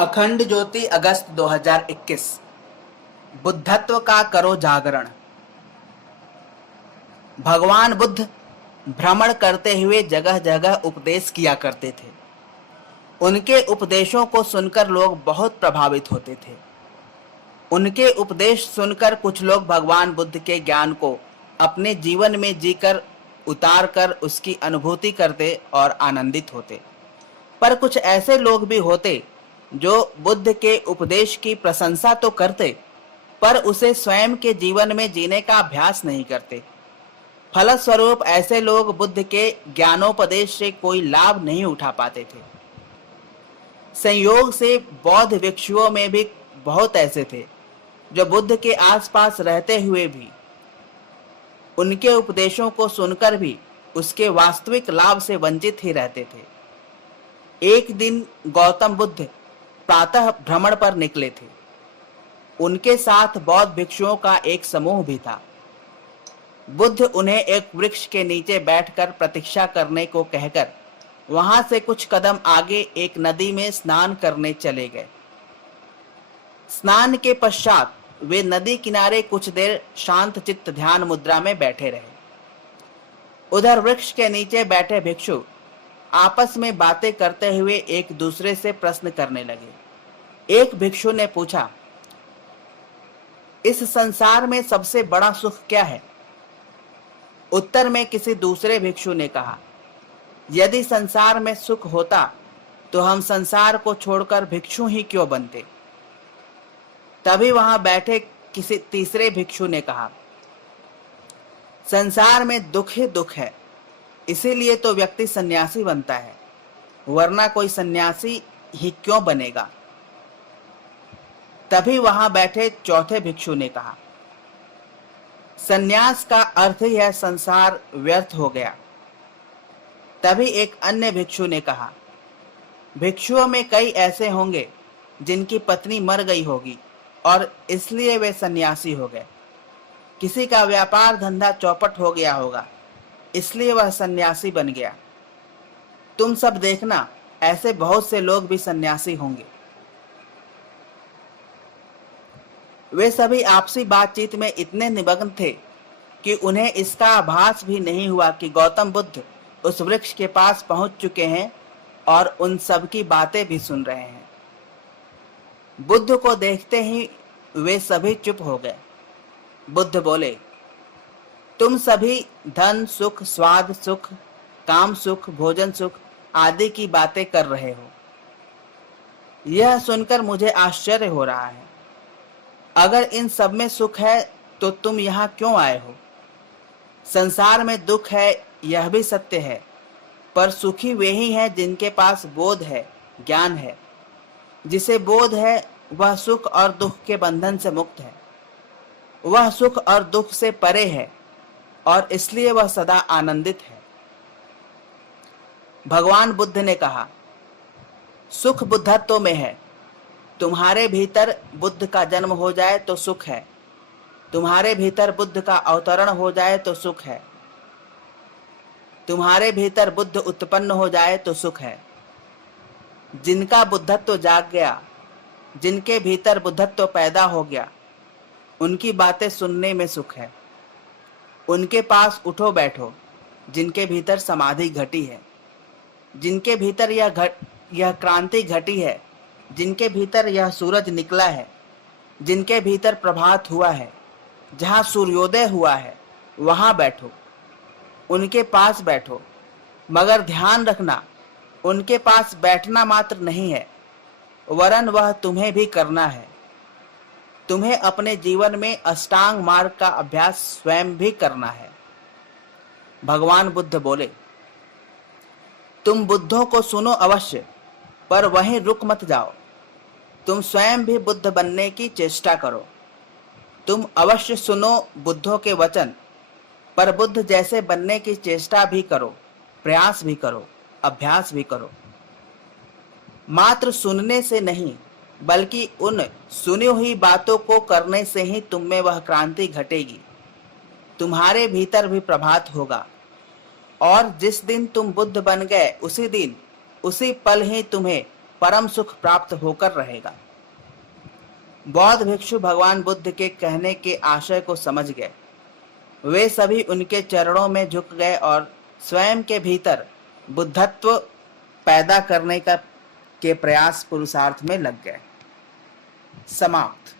अखंड ज्योति अगस्त 2021। बुद्धत्व का करो जागरण। भगवान बुद्ध भ्रमण करते हुए जगह जगह उपदेश किया करते थे। उनके उपदेशों को सुनकर लोग बहुत प्रभावित होते थे। उनके उपदेश सुनकर कुछ लोग भगवान बुद्ध के ज्ञान को अपने जीवन में जीकर उतार कर उसकी अनुभूति करते और आनंदित होते। पर कुछ ऐसे लोग भी होते जो बुद्ध के उपदेश की प्रशंसा तो करते, पर उसे स्वयं के जीवन में जीने का अभ्यास नहीं करते। फलस्वरूप ऐसे लोग बुद्ध के ज्ञानोपदेश से कोई लाभ नहीं उठा पाते थे। संयोग से बौद्ध भिक्षुओं में भी बहुत ऐसे थे जो बुद्ध के आसपास रहते हुए भी, उनके उपदेशों को सुनकर भी उसके वास्तविक लाभ से वंचित ही रहते थे। एक दिन गौतम बुद्ध प्रातः भ्रमण पर निकले थे। उनके साथ बौद्ध भिक्षुओं का एक समूह भी था। बुद्ध उन्हें एक वृक्ष के नीचे बैठकर प्रतीक्षा करने को कहकर वहां से कुछ कदम आगे एक नदी में स्नान करने चले गए। स्नान के पश्चात वे नदी किनारे कुछ देर शांत चित्त ध्यान मुद्रा में बैठे रहे। उधर वृक्ष के नीचे बैठे भिक्षु आपस में बातें करते हुए एक दूसरे से प्रश्न करने लगे। एक भिक्षु ने पूछा, इस संसार में सबसे बड़ा सुख क्या है? उत्तर में किसी दूसरे भिक्षु ने कहा, यदि संसार में सुख होता तो हम संसार को छोड़कर भिक्षु ही क्यों बनते? तभी वहां बैठे किसी तीसरे भिक्षु ने कहा, संसार में दुख ही दुख है, इसीलिए तो व्यक्ति सन्यासी बनता है, वरना कोई सन्यासी ही क्यों बनेगा? तभी वहां बैठे चौथे भिक्षु ने कहा, सन्यास का अर्थ ही है संसार व्यर्थ हो गया। तभी एक अन्य भिक्षु ने कहा, भिक्षुओं में कई ऐसे होंगे जिनकी पत्नी मर गई होगी और इसलिए वे सन्यासी हो गए। किसी का व्यापार धंधा चौपट हो गया होगा, इसलिए वह सन्यासी बन गया। तुम सब देखना, ऐसे बहुत से लोग भी सन्यासी होंगे। वे सभी आपसी बातचीत में इतने निमग्न थे कि उन्हें इसका आभास भी नहीं हुआ कि गौतम बुद्ध उस वृक्ष के पास पहुंच चुके हैं और उन सब की बातें भी सुन रहे हैं। बुद्ध को देखते ही वे सभी चुप हो गए। बुद्ध बोले, तुम सभी धन सुख, स्वाद सुख, काम सुख, भोजन सुख आदि की बातें कर रहे हो। यह सुनकर मुझे आश्चर्य हो रहा है। अगर इन सब में सुख है तो तुम यहाँ क्यों आए हो? संसार में दुख है, यह भी सत्य है, पर सुखी वे ही हैं जिनके पास बोध है, ज्ञान है। जिसे बोध है वह सुख और दुख के बंधन से मुक्त है। वह सुख और दुख से परे है और इसलिए वह सदा आनंदित है। भगवान बुद्ध ने कहा, सुख बुद्धत्व में है। तुम्हारे भीतर बुद्ध का जन्म हो जाए तो सुख है। तुम्हारे भीतर बुद्ध का अवतरण हो जाए तो सुख है। तुम्हारे भीतर बुद्ध उत्पन्न हो जाए तो सुख है। जिनका बुद्धत्व जाग गया, जिनके भीतर बुद्धत्व पैदा हो गया, उनकी बातें सुनने में सुख है। उनके पास उठो बैठो जिनके भीतर समाधि घटी है, जिनके भीतर यह क्रांति घटी है, जिनके भीतर यह सूरज निकला है, जिनके भीतर प्रभात हुआ है, जहाँ सूर्योदय हुआ है, वहाँ बैठो, उनके पास बैठो। मगर ध्यान रखना, उनके पास बैठना मात्र नहीं है, वरन वह तुम्हें भी करना है। तुम्हें अपने जीवन में अष्टांग मार्ग का अभ्यास स्वयं भी करना है। भगवान बुद्ध बोले, तुम बुद्धों को सुनो अवश्य, पर वहीं रुक मत जाओ। तुम स्वयं भी बुद्ध बनने की चेष्टा करो। तुम अवश्य सुनो बुद्धों के वचन, पर बुद्ध जैसे बनने की चेष्टा भी करो, प्रयास भी करो, अभ्यास भी करो। मात्र सुनने से नहीं, बल्कि उन सुनी हुई बातों को करने से ही तुम में वह क्रांति घटेगी। तुम्हारे भीतर भी प्रभात होगा और जिस दिन तुम बुद्ध बन गए उसी दिन, उसी पल ही तुम्हें परम सुख प्राप्त होकर रहेगा। बौद्ध भिक्षु भगवान बुद्ध के कहने के आशय को समझ गए। वे सभी उनके चरणों में झुक गए और स्वयं के भीतर बुद्धत्व पैदा करने के प्रयास पुरुषार्थ में लग गए। समाप्त।